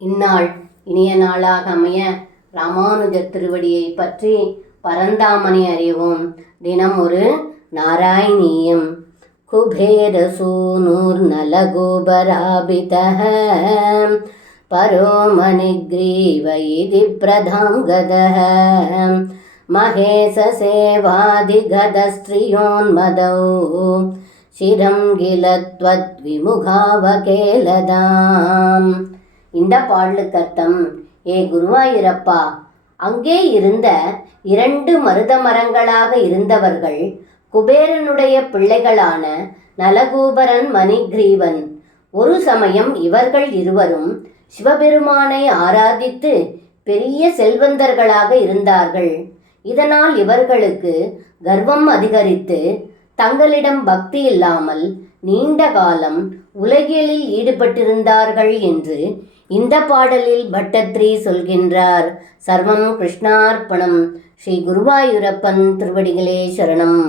இந்நாள் இனிய நாளாக அமைய ராமானுஜர் திருவடியை பற்றி பரந்தாமனை அறிவோம். தினம் ஒரு நாராயணீயம். குபேரசூனூர் நலகோபராபிதஹ பரோமணிக்ரீவ இதி பிரதாங்கதஹ மகேசசேவாதிகதஸ்திரியோன்மதௌ சிரம் கிலத்வத் விமுகாவகேலதாம். இந்த பாடலுக்கு அர்த்தம்: ஏ குருவாயூரப்பா, அங்கே இருந்த 2 மருத மரங்களாக இருந்தவர்கள் குபேரனுடைய பிள்ளைகளான நலகோபரன் மணிகிரீவன். ஒரு சமயம் இவர்கள் இருவரும் சிவபெருமானை ஆராதித்து பெரிய செல்வந்தர்களாக இருந்தார்கள். இதனால் இவர்களுக்கு கர்வம் அதிகரித்து தங்களிடம் பக்தி இல்லாமல் நீண்ட காலம் உலகியலில் ஈடுபட்டிருந்தார்கள் என்று இந்த பாடலில் பட்டத்ரி சொல்கின்றார். சர்வம் கிருஷ்ணார்ப்பணம். ஸ்ரீ குருவாயூரப்பன் திருவடிகளே சரணம்.